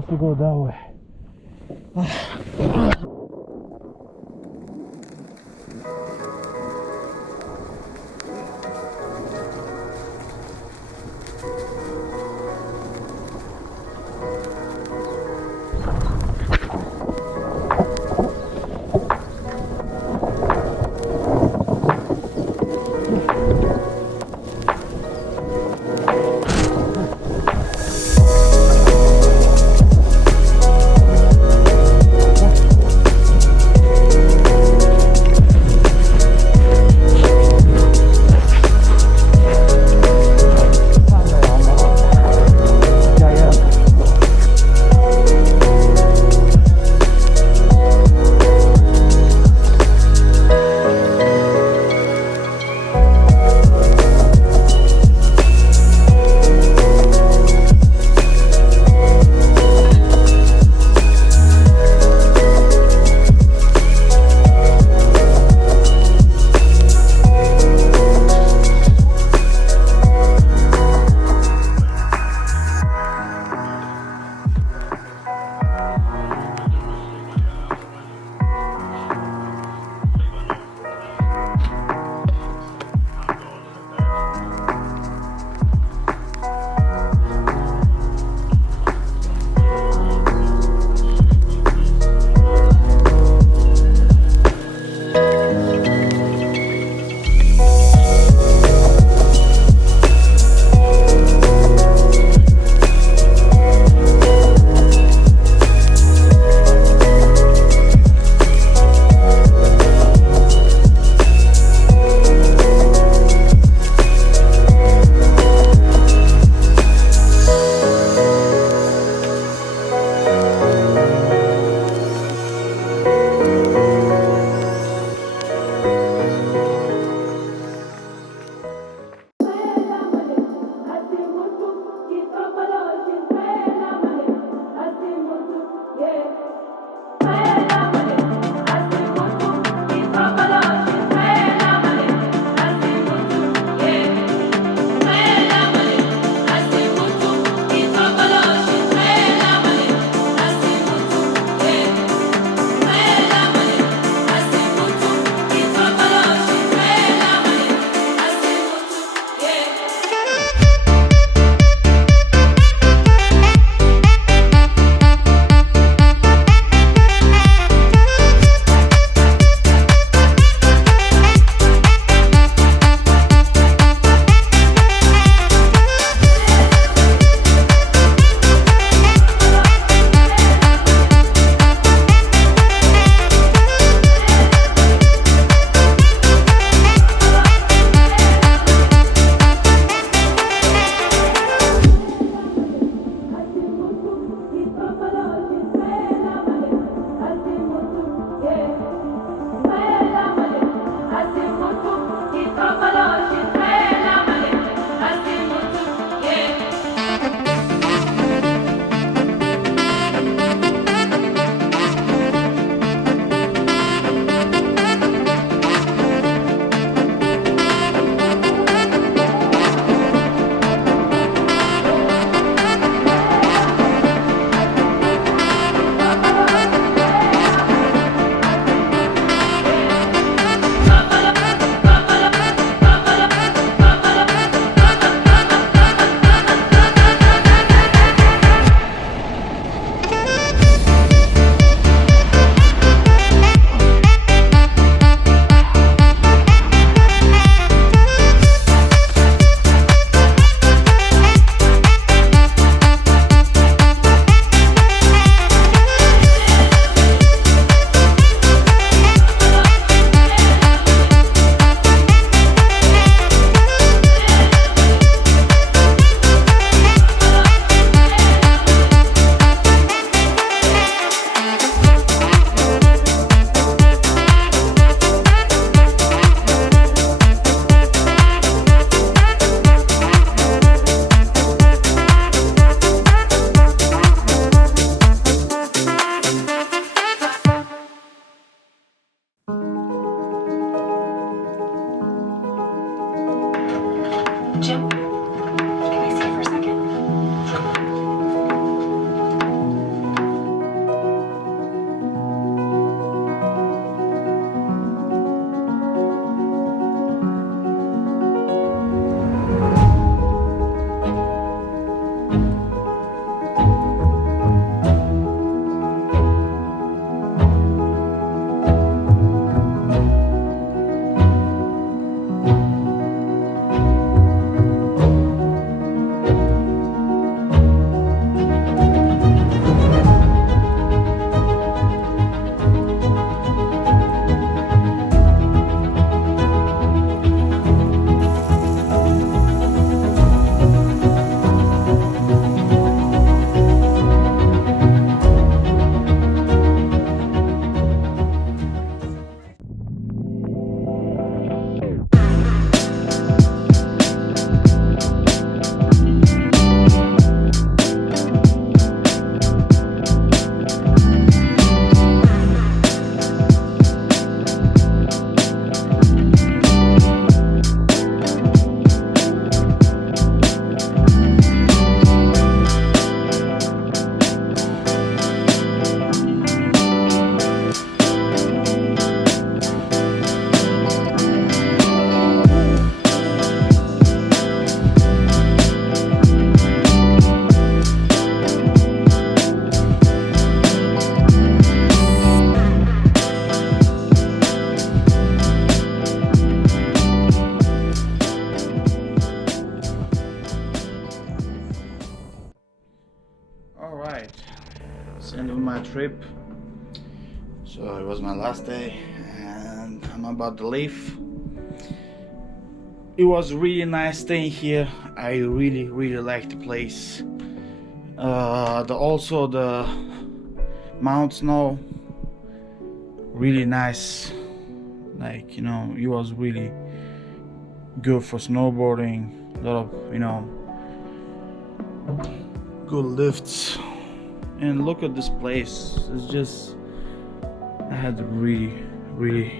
supposed to go that way. Jim, can I see you for a second? Alright, it's the end of my trip. So it was my last day and I'm about to leave. It was really nice staying here. I really like the place. Also the Mount Snow, really nice. Like, you know, it was really good for snowboarding. A lot of, you know, good lifts. And look at this place. It's just, I had a really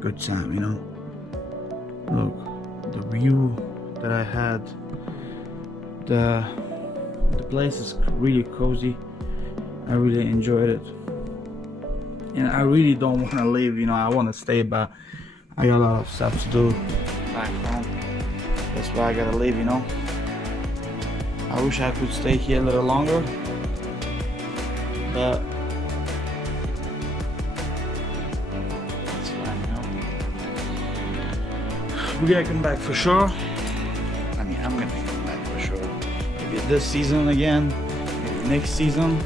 good time, you know. Look, the view that I had. The place is really cozy. I really enjoyed it. And I really don't want to leave, you know. I want to stay, but I got a lot of stuff to do back home. That's why I gotta leave, you know. I wish I could stay here a little longer, but it's fine, you know. We're gonna come back for sure. I mean, I'm gonna come back for sure. Maybe this season again, maybe next season,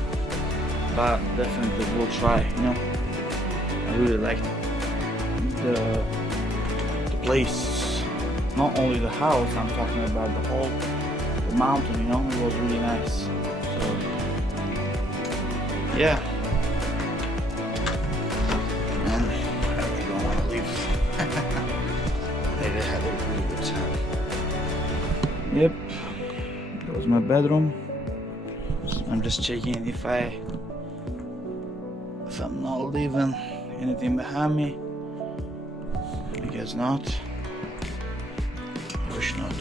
but definitely we'll try, you know. I really like the place, not only the house, I'm talking about the whole mountain, you know. It was really nice. So yeah, and I really don't want to leave. I had a really good time. Yep, that was my bedroom. I'm just checking if I'm not leaving anything behind me. I guess not. I wish not.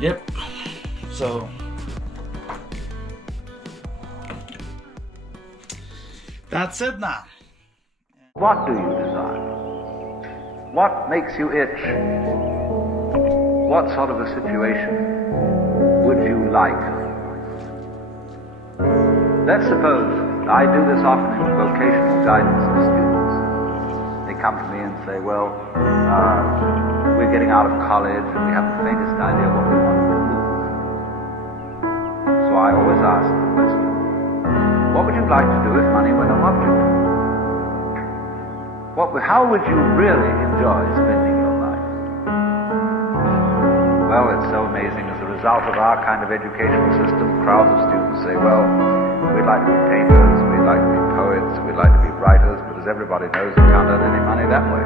Yep. So that's it now. What do you desire? What makes you itch? What sort of a situation would you like? Let's suppose, I do this often in vocational guidance of students. They come to me and say, well, we're getting out of college and we have the faintest idea what we want to do. So I always ask the question, what would you like to do if money were no object? How would you really enjoy spending your life? Well, it's so amazing. As a result of our kind of educational system, crowds of students say, well, we'd like to be painters, we'd like to be poets, we'd like to be writers, but as everybody knows, you can't earn any money that way.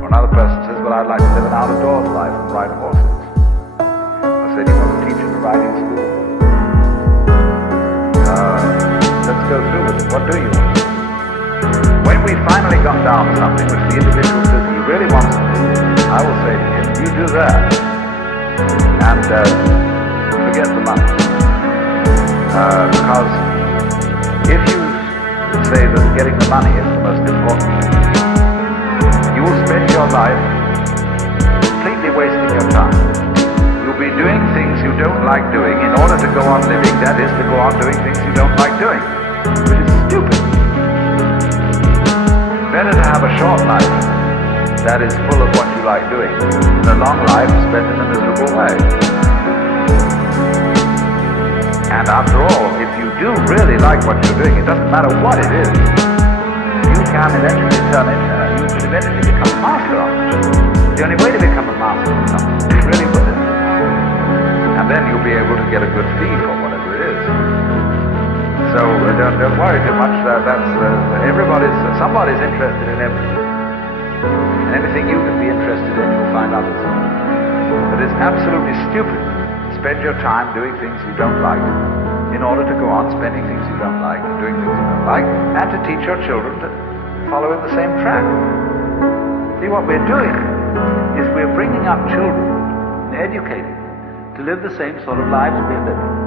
Or another person says, well, I'd like to live an out-of-doors life and ride horses. I said, you want to teach in a riding school? Let's go through with it. What do you want? When we finally got down to something which the individual says he really wants to do, I will say to him, you do that, and forget the money. Because if you say that getting the money is the most important thing, you will spend your life completely wasting your time. You'll be doing things you don't like doing in order to go on living, that is, to go on doing things you don't like doing, which is stupid. Better to have a short life that is full of what you like doing than a long life spent in a miserable way. And after all, if you do really like what you're doing, it doesn't matter what it is, you can eventually turn it, you could eventually become a master of it. The only way to become a master of something is really with it. And then you'll be able to get a good fee for whatever it is. So don't worry too much. Somebody's interested in everything. And anything you can be interested in, you'll find others. But it's absolutely stupid to spend your time doing things you don't like in order to go on spending things you don't like, doing things you don't like, and to teach your children to follow in the same track. See, what we're doing is we're bringing up children and educating to live the same sort of lives we're living.